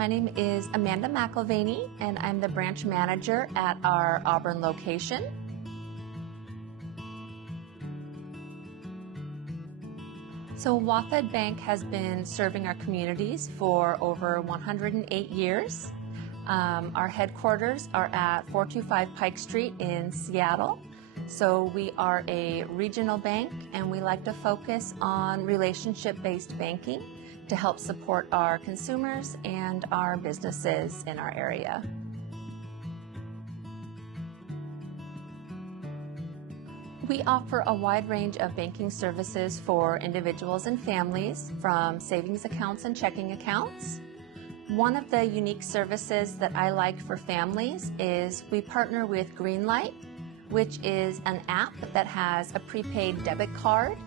My name is Amanda McElvaney, and I'm the branch manager at our Auburn location. So WaFd Bank has been serving our communities for over 108 years. Our headquarters are at 425 Pike Street in Seattle. So we are a regional bank, and we like to focus on relationship-based banking to help support our consumers and our businesses in our area. We offer a wide range of banking services for individuals and families, from savings accounts and checking accounts. One of the unique services that I like for families is we partner with Greenlight, which is an app that has a prepaid debit card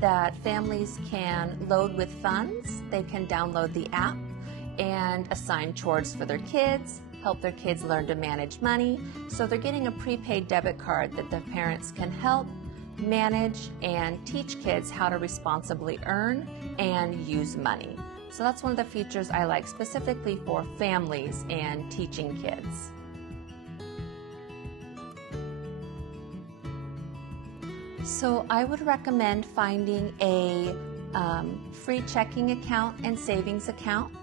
that families can load with funds. They can download the app and assign chores for their kids, help their kids learn to manage money. So they're getting a prepaid debit card that the parents can help manage and teach kids how to responsibly earn and use money. So that's one of the features I like specifically for families and teaching kids. So I would recommend finding a free checking account and savings account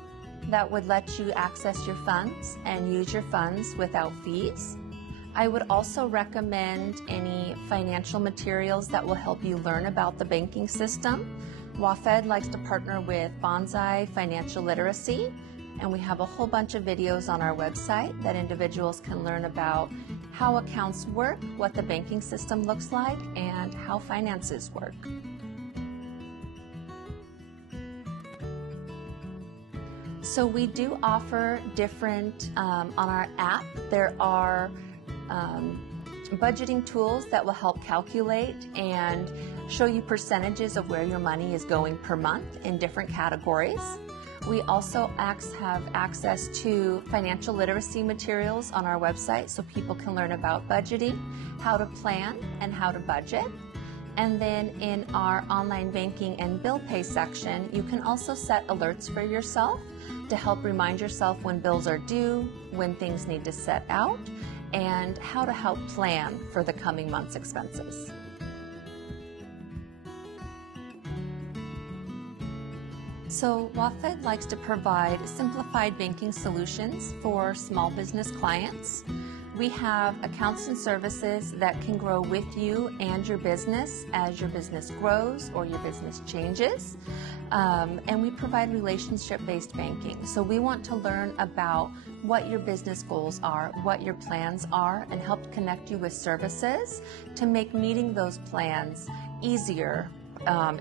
that would let you access your funds and use your funds without fees. I would also recommend any financial materials that will help you learn about the banking system. WaFd likes to partner with Bonsai Financial Literacy, and we have a whole bunch of videos on our website that individuals can learn about how accounts work, what the banking system looks like, and how finances work. So we do offer different, on our app, there are budgeting tools that will help calculate and show you percentages of where your money is going per month in different categories. We also have access to financial literacy materials on our website so people can learn about budgeting, how to plan, and how to budget. And then in our online banking and bill pay section, you can also set alerts for yourself to help remind yourself when bills are due, when things need to set out, and how to help plan for the coming month's expenses. So WaFd likes to provide simplified banking solutions for small business clients. We have accounts and services that can grow with you and your business as your business grows or your business changes. And we provide relationship-based banking. So we want to learn about what your business goals are, what your plans are, and help connect you with services to make meeting those plans easier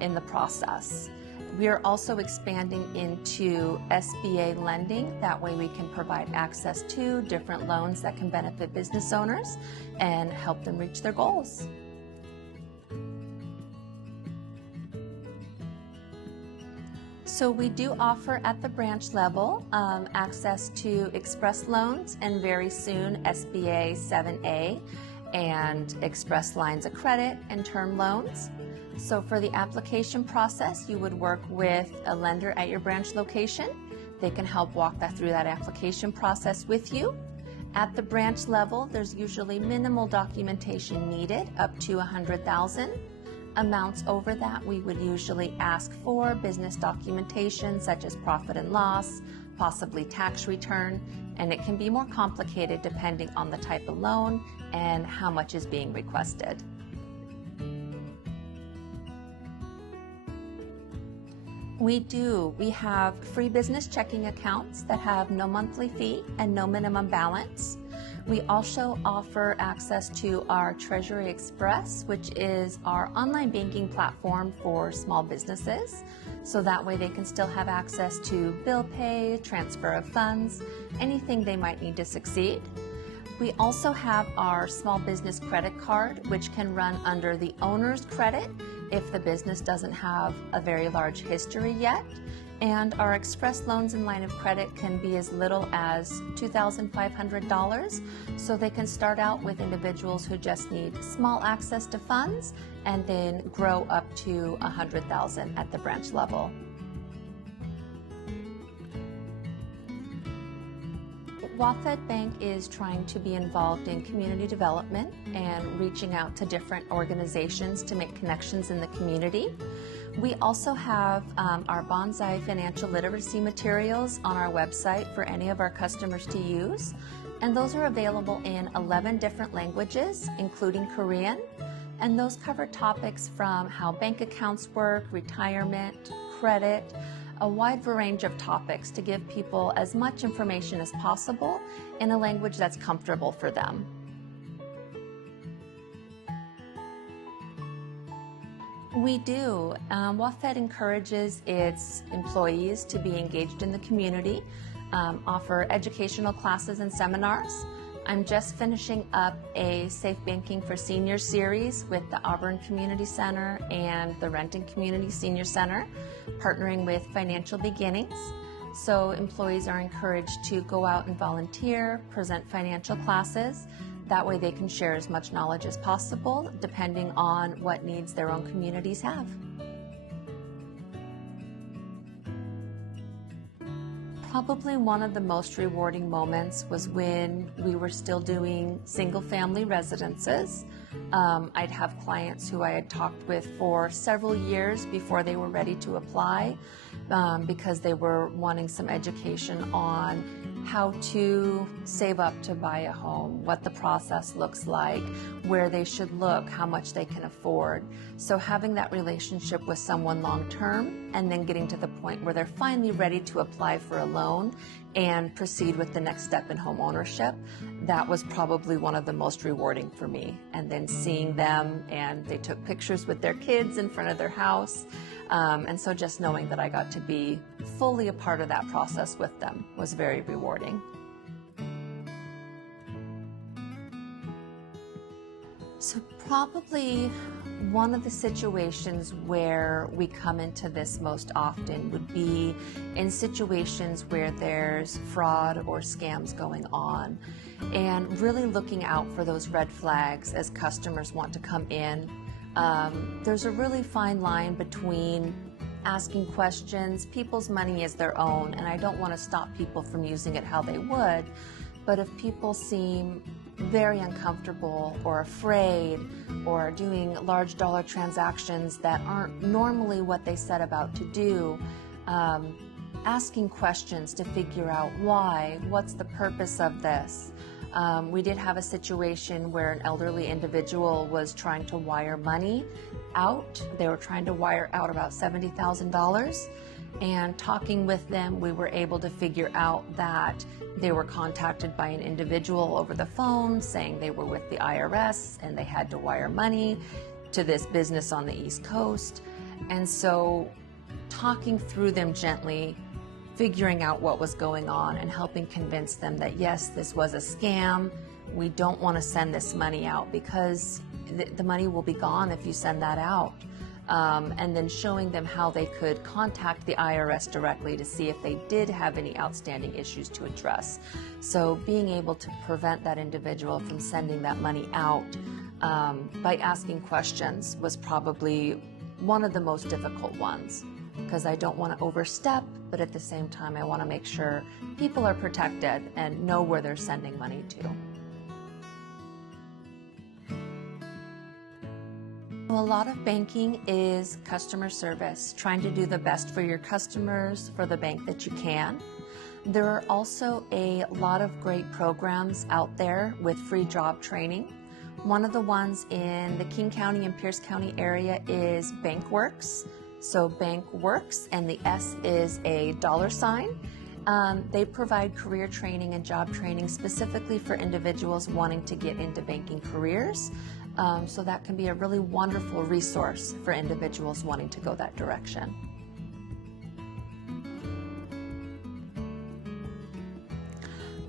in the process. We are also expanding into SBA lending. That way we can provide access to different loans that can benefit business owners and help them reach their goals. So we do offer at the branch level access to express loans and very soon SBA 7A and express lines of credit and term loans. So for the application process, you would work with a lender at your branch location. They can help walk through that application process with you. At the branch level, there's usually minimal documentation needed, up to $100,000. Amounts over that, we would usually ask for business documentation such as profit and loss, possibly tax return, and it can be more complicated depending on the type of loan and how much is being requested. We have free business checking accounts that have no monthly fee and no minimum balance. We also offer access to our Treasury Express, which is our online banking platform for small businesses. So that way they can still have access to bill pay, transfer of funds, anything they might need to succeed. We also have our small business credit card, which can run under the owner's credit if the business doesn't have a very large history yet. And our express loans and line of credit can be as little as $2,500. So they can start out with individuals who just need small access to funds and then grow up to $100,000 at the branch level. WaFd Bank is trying to be involved in community development and reaching out to different organizations to make connections in the community. We also have our Bonsai financial literacy materials on our website for any of our customers to use. And those are available in 11 different languages, including Korean. And those cover topics from how bank accounts work, retirement, credit, a wide range of topics to give people as much information as possible in a language that's comfortable for them. We do. WaFd encourages its employees to be engaged in the community, offer educational classes and seminars. I'm just finishing up a Safe Banking for Seniors series with the Auburn Community Center and the Renton Community Senior Center, partnering with Financial Beginnings. So employees are encouraged to go out and volunteer, present financial classes. That way they can share as much knowledge as possible, depending on what needs their own communities have. Probably one of the most rewarding moments was when we were still doing single-family residences. I'd have clients who I had talked with for several years before they were ready to apply because they were wanting some education on how to save up to buy a home, what the process looks like, where they should look, how much they can afford. So having that relationship with someone long-term and then getting to the point where they're finally ready to apply for a loan and proceed with the next step in home ownership, that was probably one of the most rewarding for me. And then seeing them, and they took pictures with their kids in front of their house. And so just knowing that I got to be fully a part of that process with them was very rewarding. So probably one of the situations where we come into this most often would be in situations where there's fraud or scams going on, and really looking out for those red flags as customers want to come in. There's a really fine line between asking questions. People's money is their own, and I don't want to stop people from using it how they would, but if people seem very uncomfortable or afraid or doing large dollar transactions that aren't normally what they set about to do, asking questions to figure out why, what's the purpose of this. We did have a situation where an elderly individual was trying to wire money out. They were trying to wire out about $70,000. And talking with them, we were able to figure out that they were contacted by an individual over the phone saying they were with the IRS and they had to wire money to this business on the East Coast. And so talking through them gently, figuring out what was going on and helping convince them that yes, this was a scam. We don't want to send this money out because the money will be gone if you send that out. And then showing them how they could contact the IRS directly to see if they did have any outstanding issues to address. So being able to prevent that individual from sending that money out by asking questions was probably one of the most difficult ones, because I don't want to overstep, but at the same time I want to make sure people are protected and know where they're sending money to. A lot of banking is customer service, trying to do the best for your customers, for the bank that you can. There are also a lot of great programs out there with free job training. One of the ones in the King County and Pierce County area is BankWorks. So BankWorks, and the S is a $. They provide career training and job training specifically for individuals wanting to get into banking careers. So that can be a really wonderful resource for individuals wanting to go that direction.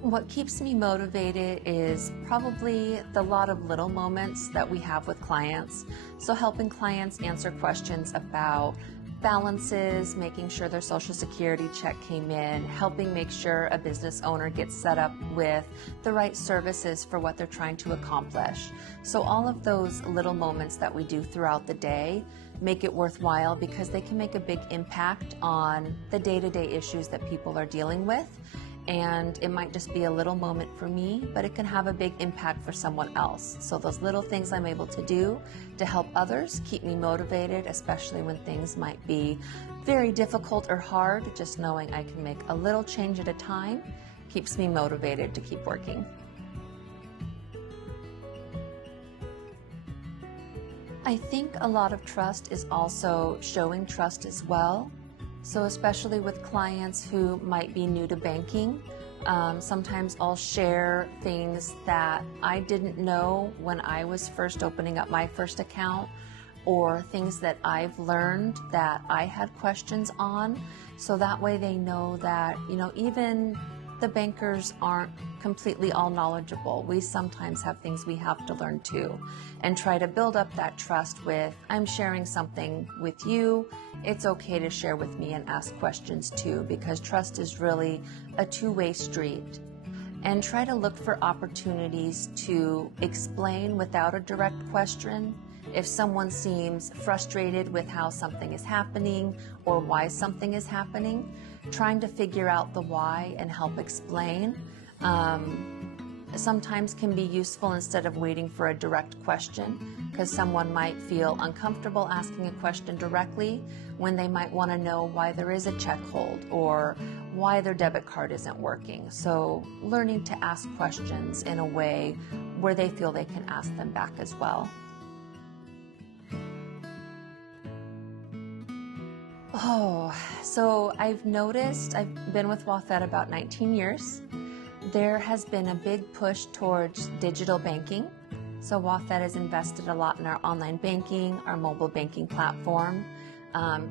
What keeps me motivated is probably the lot of little moments that we have with clients. So helping clients answer questions about balances, making sure their Social Security check came in, helping make sure a business owner gets set up with the right services for what they're trying to accomplish. So all of those little moments that we do throughout the day make it worthwhile because they can make a big impact on the day-to-day issues that people are dealing with. And it might just be a little moment for me, but it can have a big impact for someone else. So those little things I'm able to do to help others keep me motivated, especially when things might be very difficult or hard, just knowing I can make a little change at a time keeps me motivated to keep working. I think a lot of trust is also showing trust as well. So especially with clients who might be new to banking, sometimes I'll share things that I didn't know when I was first opening up my first account, or things that I've learned that I had questions on. So that way they know that, even the bankers aren't completely all knowledgeable. We sometimes have things we have to learn too, and try to build up that trust with, I'm sharing something with you, it's okay to share with me and ask questions too, because trust is really a two-way street. And try to look for opportunities to explain without a direct question. If someone seems frustrated with how something is happening or why something is happening, trying to figure out the why and help explain sometimes can be useful instead of waiting for a direct question, because someone might feel uncomfortable asking a question directly when they might want to know why there is a check hold or why their debit card isn't working. So learning to ask questions in a way where they feel they can ask them back as well. So I've noticed, I've been with WaFd about 19 years. There has been a big push towards digital banking. So WaFd has invested a lot in our online banking, our mobile banking platform.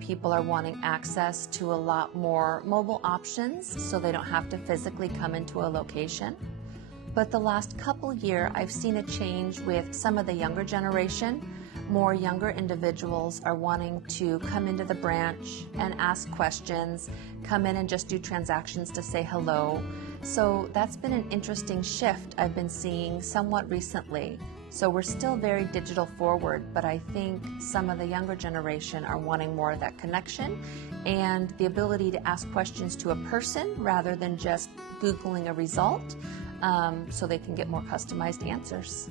People are wanting access to a lot more mobile options so they don't have to physically come into a location. But the last couple years, I've seen a change with some of the younger generation. More younger individuals are wanting to come into the branch and ask questions, come in and just do transactions to say hello. So that's been an interesting shift I've been seeing somewhat recently. So we're still very digital forward, but I think some of the younger generation are wanting more of that connection and the ability to ask questions to a person rather than just Googling a result, so they can get more customized answers.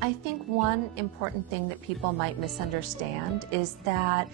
I think one important thing that people might misunderstand is that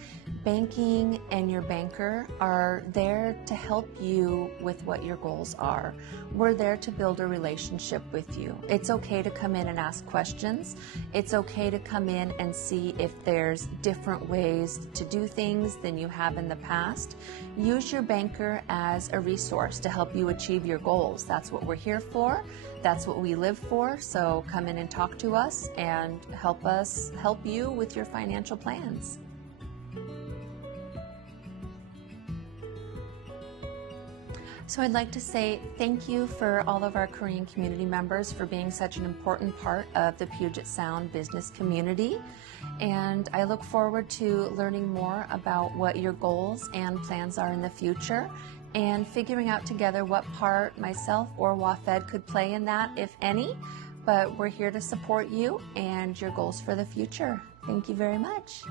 banking and your banker are there to help you with what your goals are. We're there to build a relationship with you. It's okay to come in and ask questions. It's okay to come in and see if there's different ways to do things than you have in the past. Use your banker as a resource to help you achieve your goals. That's what we're here for. That's what we live for. So come in and talk to us and help us help you with your financial plans. So I'd like to say thank you for all of our Korean community members for being such an important part of the Puget Sound business community. And I look forward to learning more about what your goals and plans are in the future and figuring out together what part myself or WaFd could play in that, if any. But we're here to support you and your goals for the future. Thank you very much.